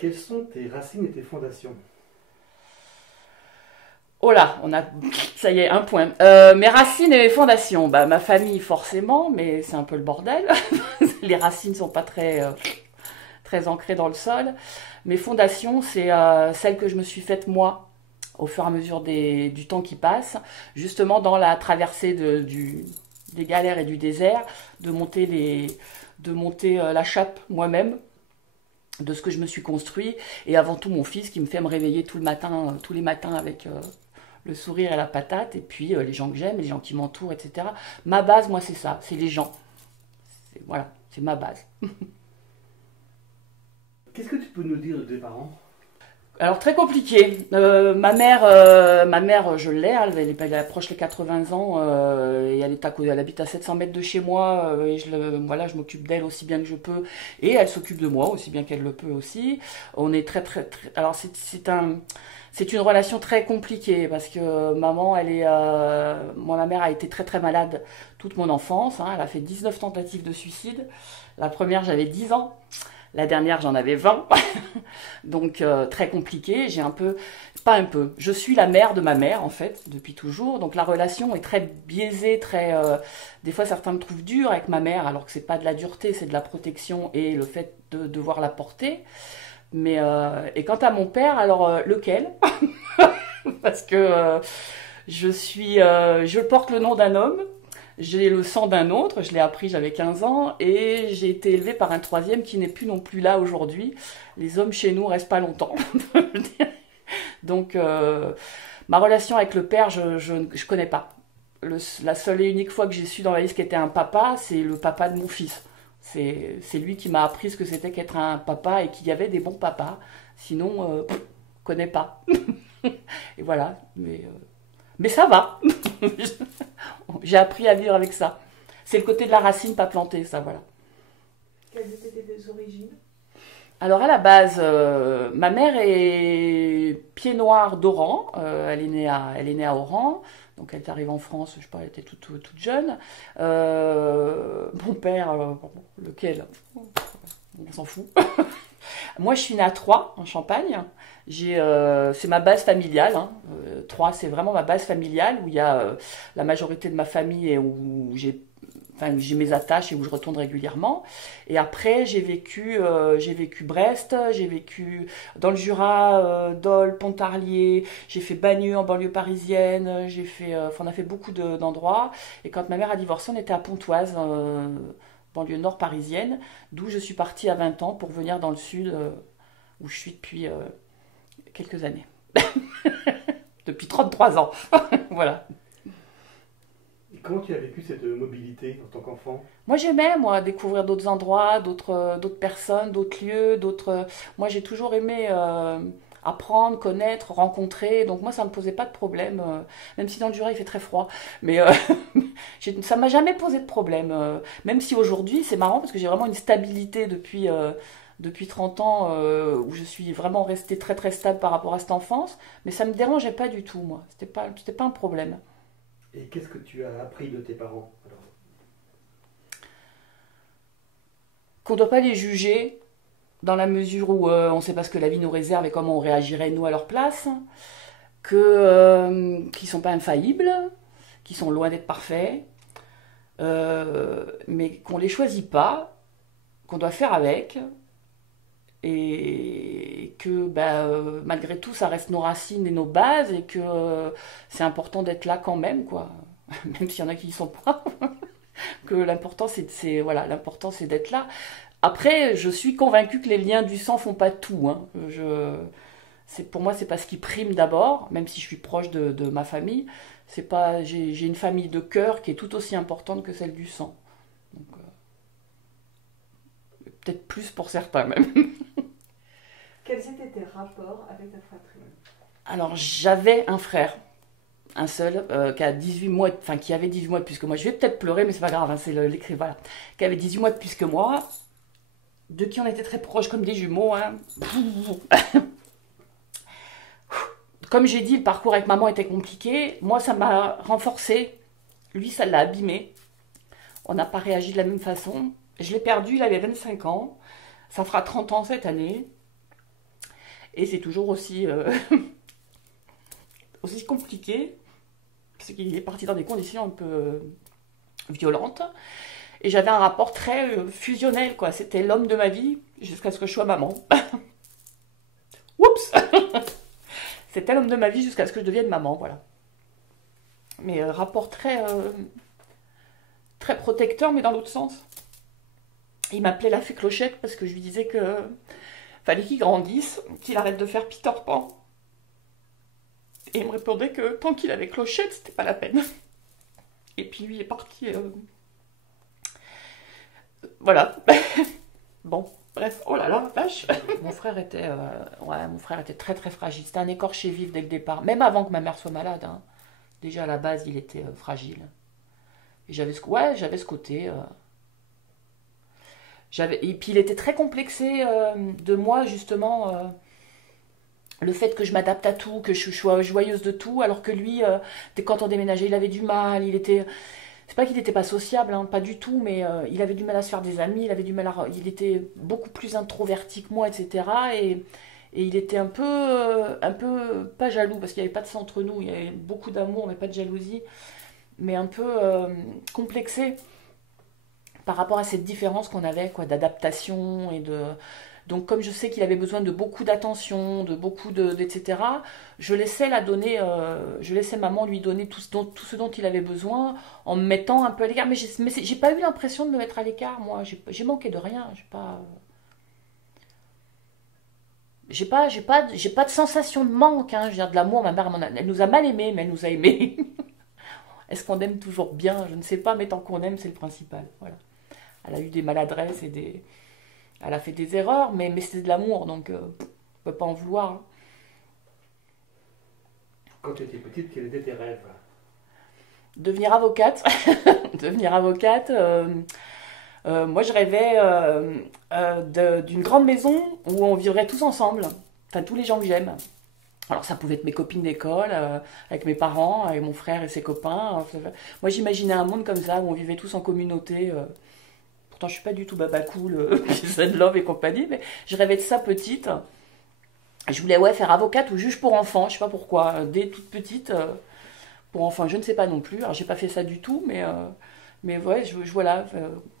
Quelles sont tes racines et tes fondations? Oh là, ça y est, un point. Mes racines et mes fondations. Bah, ma famille, forcément, mais c'est un peu le bordel. Les racines sont pas très ancrées dans le sol. Mes fondations, c'est celles que je me suis faites moi, au fur et à mesure du temps qui passe, justement dans la traversée des galères et du désert, de monter la chape moi-même de ce que je me suis construit, et avant tout mon fils qui me fait me réveiller tous les matins avec le sourire et la patate, et puis les gens que j'aime, les gens qui m'entourent, etc. Ma base, moi, c'est ça, c'est les gens. Voilà, c'est ma base. Qu'est-ce que tu peux nous dire de tes parents? Alors très compliqué. Ma mère, je l'ai, elle approche les 80 ans et elle habite à 700 mètres de chez moi et voilà, je m'occupe d'elle aussi bien que je peux et elle s'occupe de moi aussi bien qu'elle le peut aussi. On est alors c'est une relation très compliquée parce que ma mère a été très malade toute mon enfance. Hein. Elle a fait 19 tentatives de suicide. La première, j'avais 10 ans. La dernière, j'en avais 20. Donc, très compliqué. Pas un peu. Je suis la mère de ma mère, en fait, depuis toujours. Donc, la relation est très biaisée, des fois, certains me trouvent dur avec ma mère, alors que c'est pas de la dureté, c'est de la protection et le fait de devoir la porter. Et quant à mon père, alors, lequel? Parce que je porte le nom d'un homme. J'ai le sang d'un autre, je l'ai appris, j'avais 15 ans, et j'ai été élevée par un troisième qui n'est plus non plus là aujourd'hui. Les hommes chez nous restent pas longtemps. Donc, ma relation avec le père, je connais pas. La seule et unique fois que j'ai su dans la liste qu'était un papa, c'est le papa de mon fils. C'est lui qui m'a appris ce que c'était qu'être un papa et qu'il y avait des bons papas. Sinon, je connais pas. Et voilà, mais ça va. J'ai appris à vivre avec ça. C'est le côté de la racine pas plantée, ça, voilà. Quelles étaient tes origines? Alors à la base, ma mère est pied noir d'Oran. Elle est née à Oran. Donc elle est arrivée en France, je sais pas, elle était toute jeune. Mon père, lequel? On s'en fout. Moi, je suis née à Troyes, en Champagne. C'est ma base familiale. Hein. Troyes, c'est vraiment ma base familiale où il y a la majorité de ma famille et où j'ai mes attaches et où je retourne régulièrement. Et après, j'ai vécu Brest, j'ai vécu dans le Jura, Dole, Pontarlier, j'ai fait Bagneux en banlieue parisienne, on a fait beaucoup d'endroits. Et quand ma mère a divorcé, on était à Pontoise, banlieue nord parisienne, d'où je suis partie à 20 ans pour venir dans le sud, où je suis depuis quelques années. Depuis 33 ans. Voilà. Et comment tu as vécu cette mobilité en tant qu'enfant? Moi j'aimais découvrir d'autres endroits, d'autres personnes, d'autres lieux, moi j'ai toujours aimé apprendre, connaître, rencontrer. Donc moi ça me posait pas de problème, même si dans le Jura il fait très froid. Mais ça m'a jamais posé de problème. Même si aujourd'hui c'est marrant parce que j'ai vraiment une stabilité depuis 30 ans où je suis vraiment restée très stable par rapport à cette enfance. Mais ça me dérangeait pas du tout moi. C'était pas un problème. Et qu'est-ce que tu as appris de tes parents alors? Qu'on ne doit pas les juger dans la mesure où on ne sait pas ce que la vie nous réserve et comment on réagirait nous à leur place, qu'ils ne sont pas infaillibles, qu'ils sont loin d'être parfaits, mais qu'on ne les choisit pas, qu'on doit faire avec, et que malgré tout ça reste nos racines et nos bases, et que c'est important d'être là quand même, quoi. Même s'il y en a qui y sont pas. Que l'important voilà, l'important c'est d'être là. Après, je suis convaincue que les liens du sang font pas tout. Hein. Pour moi, c'est pas ce qui prime d'abord, même si je suis proche de ma famille. C'est pas, j'ai une famille de cœur qui est tout aussi importante que celle du sang. Donc, peut-être plus pour certains même. Quels étaient tes rapports avec ta fratrie? Alors, j'avais un frère. Un seul, qui a 18 mois, enfin qui avait 18 mois de plus que moi. Je vais peut-être pleurer, mais c'est pas grave, hein, c'est l'écrit, voilà. Qui avait 18 mois de plus que moi, de qui on était très proches, comme des jumeaux. Hein. Comme j'ai dit, le parcours avec maman était compliqué. Moi, ça m'a renforcé. Lui, ça l'a abîmé. On n'a pas réagi de la même façon. Je l'ai perdu, il avait 25 ans. Ça fera 30 ans cette année. Et c'est toujours aussi, aussi compliqué, parce qu'il est parti dans des conditions un peu violentes. Et j'avais un rapport très fusionnel, quoi. C'était l'homme de ma vie jusqu'à ce que je sois maman. Oups. C'était l'homme de ma vie jusqu'à ce que je devienne maman, voilà. Mais rapport très protecteur, mais dans l'autre sens. Il m'appelait la fée Clochette parce que je lui disais que fallait qu'il grandisse, qu'il arrête de faire Peter Pan. Et il me répondait que tant qu'il avait Clochette, c'était pas la peine. Et puis lui est parti. Voilà. Bon, bref. Oh là là, vache. Mon frère était très très fragile. C'était un écorché vif dès le départ. Même avant que ma mère soit malade. Hein. Déjà à la base, il était fragile. Et j'avais ce côté. Et puis il était très complexé de moi, justement. Le fait que je m'adapte à tout, que je sois joyeuse de tout, alors que lui, quand on déménageait, il avait du mal. C'est pas qu'il n'était pas sociable, hein, pas du tout, mais il avait du mal à se faire des amis. Il était beaucoup plus introverti que moi, etc. Et il était un peu pas jaloux, parce qu'il n'y avait pas de ça entre nous. Il y avait beaucoup d'amour, mais pas de jalousie. Mais un peu complexé par rapport à cette différence qu'on avait, quoi, d'adaptation et de... Donc comme je sais qu'il avait besoin de beaucoup d'attention, etc., je laissais je laissais maman lui donner tout ce dont il avait besoin en me mettant un peu à l'écart. Mais j'ai pas eu l'impression de me mettre à l'écart, moi. J'ai manqué de rien. J'ai pas de sensation de manque. Hein. Je veux dire, de l'amour, ma mère, elle nous a mal aimés, mais elle nous a aimés. Est-ce qu'on aime toujours bien? Je ne sais pas, mais tant qu'on aime, c'est le principal. Voilà. Elle a eu des maladresses elle a fait des erreurs, mais c'est de l'amour, donc on ne peut pas en vouloir. Hein. Quand tu étais petite, quels étaient tes rêves? Devenir avocate. Devenir avocate. Moi, je rêvais d'une grande maison où on vivrait tous ensemble. Enfin, tous les gens que j'aime. Alors, ça pouvait être mes copines d'école, avec mes parents, avec mon frère et ses copains. Moi, j'imaginais un monde comme ça, où on vivait tous en communauté. Pourtant, je suis pas du tout baba cool, Zen Love et compagnie, mais je rêvais de ça petite. Je voulais faire avocate ou juge pour enfants, je sais pas pourquoi, dès toute petite, pour enfants, je ne sais pas non plus. Alors, j'ai pas fait ça du tout, mais ouais, voilà,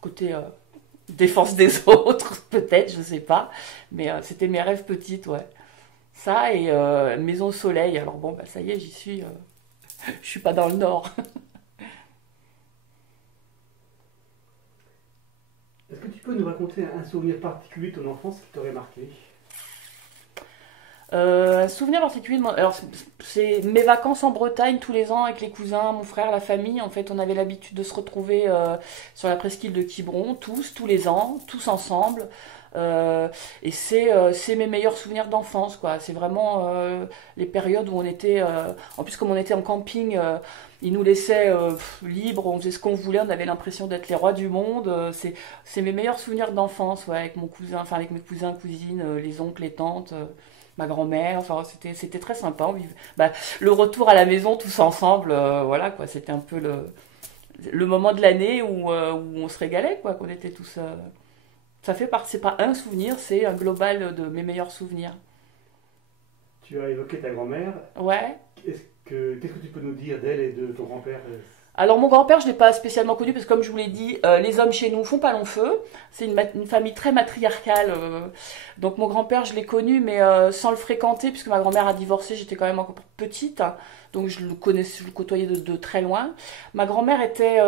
côté défense des autres, peut-être, je sais pas. Mais c'était mes rêves petites, ouais. Ça et maison au soleil. Alors bon, bah ça y est, j'y suis. Je suis pas dans le nord. Est-ce que tu peux nous raconter un souvenir particulier de ton enfance qui t'aurait marqué? Un souvenir particulier alors c'est mes vacances en Bretagne tous les ans avec les cousins, mon frère, la famille. En fait, on avait l'habitude de se retrouver sur la presqu'île de Quiberon, tous les ans, tous ensemble. Et c'est mes meilleurs souvenirs d'enfance, quoi. C'est vraiment les périodes où on était... en plus, comme on était en camping, ils nous laissaient libres, on faisait ce qu'on voulait, on avait l'impression d'être les rois du monde. C'est mes meilleurs souvenirs d'enfance, ouais, avec mon cousin, enfin avec mes cousins, cousines, les oncles, les tantes... ma grand-mère, enfin c'était très sympa. Le retour à la maison tous ensemble, voilà quoi, c'était un peu le moment de l'année où on se régalait quoi, qu'on était tous. C'est pas un souvenir, c'est un global de mes meilleurs souvenirs. Tu as évoqué ta grand-mère. Ouais. Qu'est-ce que tu peux nous dire d'elle et de ton grand-père? Alors mon grand-père, je ne l'ai pas spécialement connu parce que comme je vous l'ai dit, les hommes chez nous font pas long feu. C'est une famille très matriarcale. Donc mon grand-père, je l'ai connu, mais sans le fréquenter puisque ma grand-mère a divorcé, j'étais quand même encore petite. Hein, donc je le côtoyais de très loin. Ma grand-mère était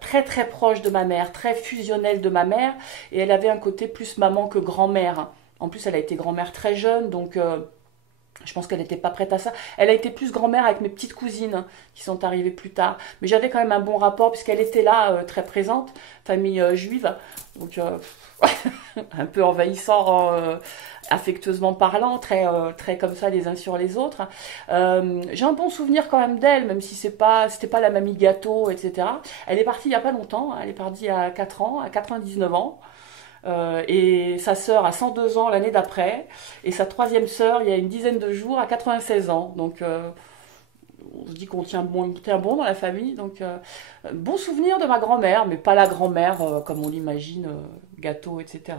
très très proche de ma mère, très fusionnelle de ma mère. Et elle avait un côté plus maman que grand-mère. En plus, elle a été grand-mère très jeune, donc... je pense qu'elle n'était pas prête à ça. Elle a été plus grand-mère avec mes petites cousines qui sont arrivées plus tard. Mais j'avais quand même un bon rapport puisqu'elle était là, très présente, famille juive. Donc un peu envahissant, affectueusement parlant, très comme ça les uns sur les autres. J'ai un bon souvenir quand même d'elle, même si c'était pas la mamie gâteau, etc. Elle est partie il n'y a pas longtemps. Hein. Elle est partie à 4 ans, à 99 ans. Et sa sœur a 102 ans l'année d'après, et sa troisième sœur il y a une dizaine de jours à 96 ans. Donc on se dit qu'on tient bon dans la famille. Donc bon souvenir de ma grand-mère, mais pas la grand-mère comme on l'imagine, gâteau, etc.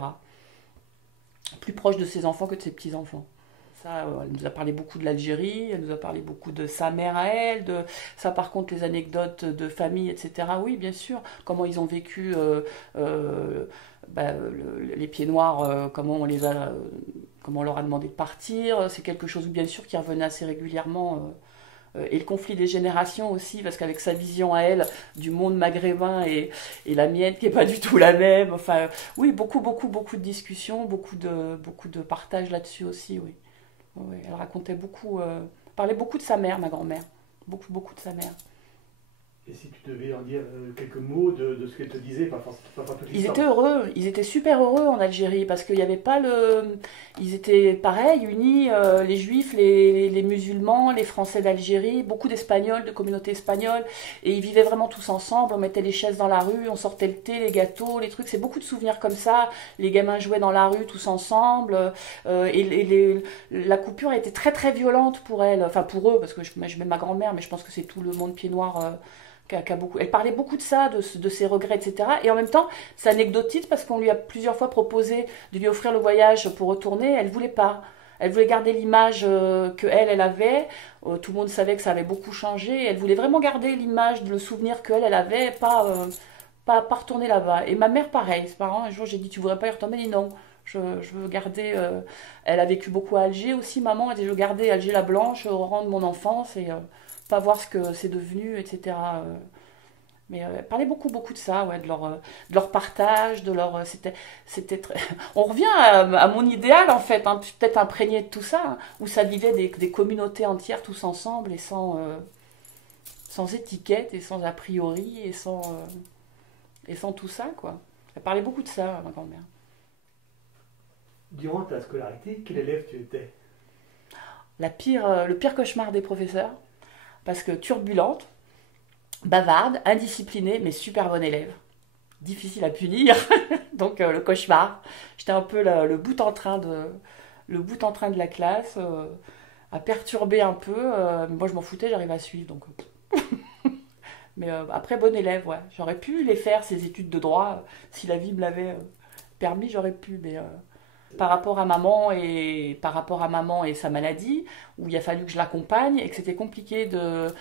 Plus proche de ses enfants que de ses petits-enfants. Ça, elle nous a parlé beaucoup de l'Algérie, elle nous a parlé beaucoup de sa mère à elle, de ça par contre les anecdotes de famille, etc. Oui, bien sûr, comment ils ont vécu les pieds noirs, comment on leur a demandé de partir. C'est quelque chose bien sûr qui revenait assez régulièrement. Et le conflit des générations aussi, parce qu'avec sa vision à elle du monde maghrébin et la mienne qui n'est pas du tout la même. Enfin, oui, beaucoup de discussions, beaucoup de partage là-dessus aussi, oui. Oui, elle racontait beaucoup, parlait beaucoup de sa mère, ma grand-mère. Beaucoup de sa mère. Et si tu devais en dire quelques mots de ce qu'elle te disait, pas forcément pas toute Ils l'histoire. étaient heureux, ils étaient super heureux en Algérie parce qu'il n'y avait pas le. Ils étaient pareil, unis, les juifs, les musulmans, les Français d'Algérie, beaucoup d'Espagnols, de communautés espagnoles, et ils vivaient vraiment tous ensemble. On mettait les chaises dans la rue, on sortait le thé, les gâteaux, les trucs. C'est beaucoup de souvenirs comme ça. Les gamins jouaient dans la rue tous ensemble, la coupure était très très violente pour elle, enfin pour eux, parce que je mets ma grand-mère, mais je pense que c'est tout le monde pied noir. Elle parlait beaucoup de ça, de ses regrets, etc. Et en même temps, c'est anecdotique parce qu'on lui a plusieurs fois proposé de lui offrir le voyage pour retourner. Elle voulait pas. Elle voulait garder l'image elle avait. Tout le monde savait que ça avait beaucoup changé. Elle voulait vraiment garder l'image, le souvenir elle avait, pas retourner là-bas. Et ma mère, pareil. Ses parents, un jour, j'ai dit, tu voudrais pas y retourner? Elle dit non. Je veux garder. Elle a vécu beaucoup à Alger aussi, maman. Elle dit, je veux garder Alger la Blanche, rendre mon enfance et pas voir ce que c'est devenu, etc. Mais elle parlait beaucoup de ça, ouais, de leur partage, de leur. C'était très. On revient à mon idéal, en fait, hein, peut-être imprégné de tout ça, hein, où ça vivait des communautés entières, tous ensemble, et sans étiquette, et sans a priori, et sans tout ça, quoi. Elle parlait beaucoup de ça, ma grand-mère. Durant ta scolarité, quel élève tu étais? Le pire cauchemar des professeurs, parce que turbulente, bavarde, indisciplinée, mais super bonne élève. Difficile à punir, donc le cauchemar. J'étais un peu le bout en train de la classe, à perturber un peu. Mais moi, je m'en foutais, j'arrivais à suivre. Donc, mais après, bonne élève, ouais. J'aurais pu les faire, ces études de droit, si la vie me l'avait permis, j'aurais pu. Mais par rapport à maman et sa maladie, où il a fallu que je l'accompagne et que c'était compliqué de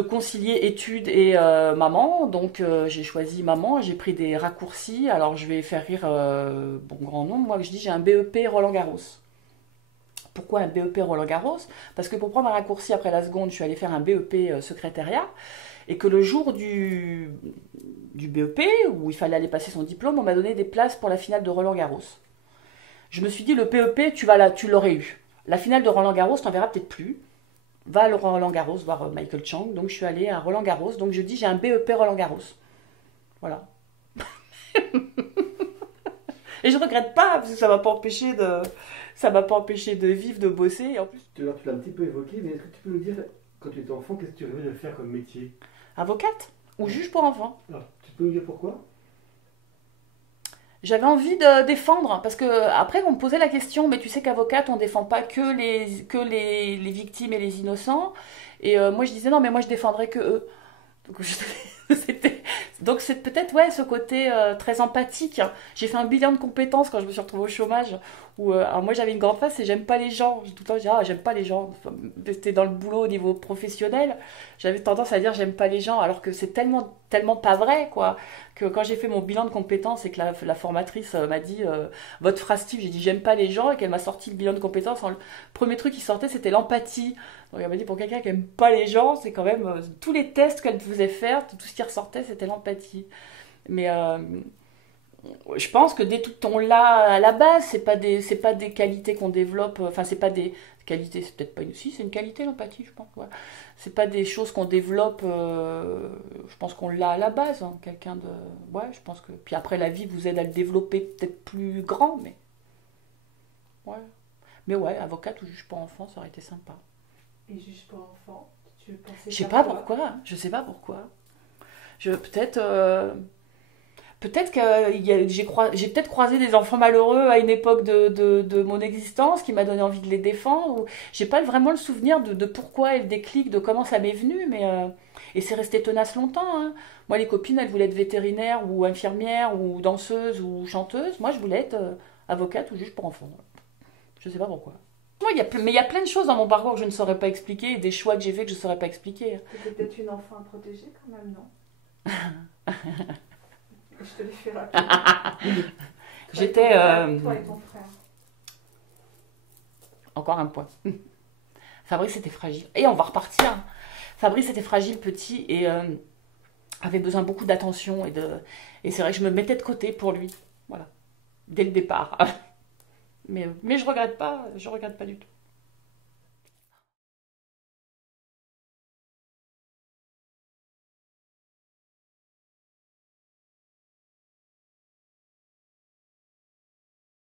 concilier études et maman. Donc j'ai choisi maman, j'ai pris des raccourcis. Alors je vais faire rire bon grand nombre. Moi je dis j'ai un BEP Roland-Garros. Pourquoi un BEP Roland-Garros? Parce que pour prendre un raccourci après la seconde, je suis allée faire un BEP secrétariat. Et que le jour du BEP, où il fallait aller passer son diplôme, on m'a donné des places pour la finale de Roland-Garros. Je me suis dit, le PEP, tu l'aurais eu. La finale de Roland-Garros, t'en verras peut-être plus. Va à Roland-Garros voir Michael Chang. Donc je suis allée à Roland-Garros. Donc je dis, j'ai un BEP Roland-Garros. Voilà. Et je regrette pas, parce que ça m'a pas empêché de vivre, de bosser. Et en plus, Tu l'as un petit peu évoqué, mais est-ce que tu peux nous dire, quand tu étais enfant, qu'est-ce que tu rêvais de faire comme métier? avocate ou juge pour enfants. Alors, tu peux nous dire pourquoi? J'avais envie de défendre, parce que après on me posait la question, mais tu sais qu'avocate on défend pas que les victimes et les innocents. Et moi je disais non, mais moi je défendrais que eux. Donc donc c'est peut-être ouais ce côté très empathique. J'ai fait un bilan de compétences quand je me suis retrouvée au chômage. Où, alors moi j'avais une grande face et j'aime pas les gens. Tout le temps je dis j'aime pas les gens. Enfin, c'était dans le boulot au niveau professionnel. J'avais tendance à dire j'aime pas les gens, alors que c'est tellement pas vrai quoi. Que quand j'ai fait mon bilan de compétences et que la formatrice m'a dit votre phrase type, j'ai dit j'aime pas les gens et qu'elle m'a sorti le bilan de compétences. Le premier truc qui sortait c'était l'empathie. Donc elle m'a dit pour quelqu'un qui aime pas les gens, c'est quand même tous les tests qu'elle faisait faire, tout ce qui ressortait c'était l'empathie. Mais je pense que dès tout on l'a à la base, c'est pas des qualités qu'on développe, enfin c'est pas des qualités, c'est peut-être pas une, si c'est une qualité l'empathie, je pense. Ouais. C'est pas des choses qu'on développe, je pense qu'on l'a à la base, hein, quelqu'un de, ouais, je pense que puis après la vie vous aide à le développer peut-être plus grand, mais ouais, mais ouais, avocate ou juge pour enfants, ça aurait été sympa. Et juge pour enfants, tu pensais Je sais faire pas quoi? pourquoi, je sais pas pourquoi. Peut-être que j'ai peut-être croisé des enfants malheureux à une époque de mon existence qui m'a donné envie de les défendre. J'ai pas vraiment le souvenir de pourquoi et le déclic, de comment ça m'est venu, mais et c'est resté tenace longtemps. Hein. Moi, les copines, elles voulaient être vétérinaires ou infirmières ou danseuses ou chanteuses. Moi, je voulais être avocate ou juge pour enfants. Je sais pas pourquoi. Moi, mais il y a plein de choses dans mon parcours que je ne saurais pas expliquer, et des choix que j'ai faits que je ne saurais pas expliquer. C'était peut-être une enfant protégée quand même, non? Je te l'ai fait rappeler. J'étais... Toi et ton frère. Encore un point. Fabrice était fragile. Et on va repartir. Fabrice était fragile, petit, et avait besoin beaucoup d'attention. Et c'est vrai que je me mettais de côté pour lui. Voilà. Dès le départ. Mais je regrette pas du tout.